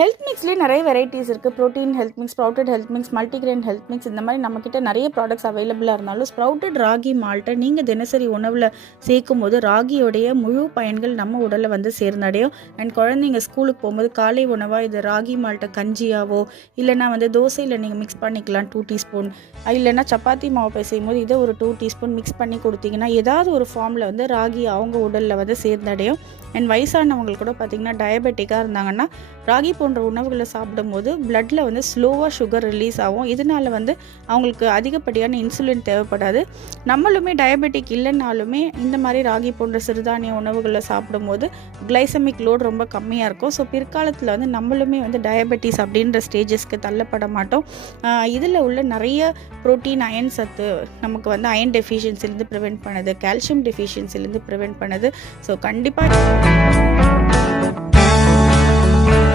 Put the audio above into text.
Health மிக்ஸ்லேயே நிறைய varieties இருக்குது. Protein health mix, sprouted health mix, multigrain health mix, இந்த மாதிரி நம்மக்கிட்ட நிறைய ப்ராடக்ட்ஸ் அவைலபிளாக இருந்தாலும் ஸ்ப்ரவுட்டட் ராகி மால்ட்டை நீங்கள் தினசரி உணவில் சேர்க்கும் போது ராகியோடைய முழு பயன்கள் நம்ம உடலில் வந்து சேர்ந்தடையும். அண்ட் குழந்தைங்க ஸ்கூலுக்கு போகும்போது காலை உணவாக இது ராகி மால்ட்டை கஞ்சியாவோ இல்லைனா வந்து தோசையில் நீங்கள் மிக்ஸ் பண்ணிக்கலாம் 2 டீஸ்பூன், இல்லைனா சப்பாத்தி மாவு பிசையும் போது இதை ஒரு 2 டீஸ்பூன் மிக்ஸ் பண்ணி கொடுத்தீங்கன்னா ஏதாவது ஒரு ஃபார்மில் வந்து ராகி அவங்க உடலில் வந்து சேர்ந்தடையும். அண்ட் வயசானவங்களுக்கு கூட பார்த்திங்கன்னா டயபெட்டிக்காக இருந்தாங்கன்னா ராகி போன்ற உணவுகளை சாப்பிடும்போது பிளட்டில் வந்து ஸ்லோவாக சுகர் ரிலீஸ் ஆகும். இதனால் வந்து அவங்களுக்கு அதிகப்படியான இன்சுலின் தேவைப்படாது. நம்மளுமே டயபெட்டிக் இல்லைனாலுமே இந்த மாதிரி ராகி போன்ற சிறுதானிய உணவுகளை சாப்பிடும்போது கிளைசமிக் லோடு ரொம்ப கம்மியாக இருக்கும். ஸோ பிற்காலத்தில் வந்து நம்மளுமே வந்து டயபெட்டிஸ் அப்படின்ற ஸ்டேஜஸ்க்கு தள்ளப்பட மாட்டோம். இதில் உள்ள நிறைய ப்ரோட்டீன் அயன் சத்து நமக்கு வந்து அயன் டெஃபிஷியன்சிலேருந்து ப்ரிவெண்ட் பண்ணுது, கால்சியம் டெஃபிஷியன்சிலேருந்து ப்ரிவெண்ட் பண்ணுது. ஸோ கண்டிப்பாக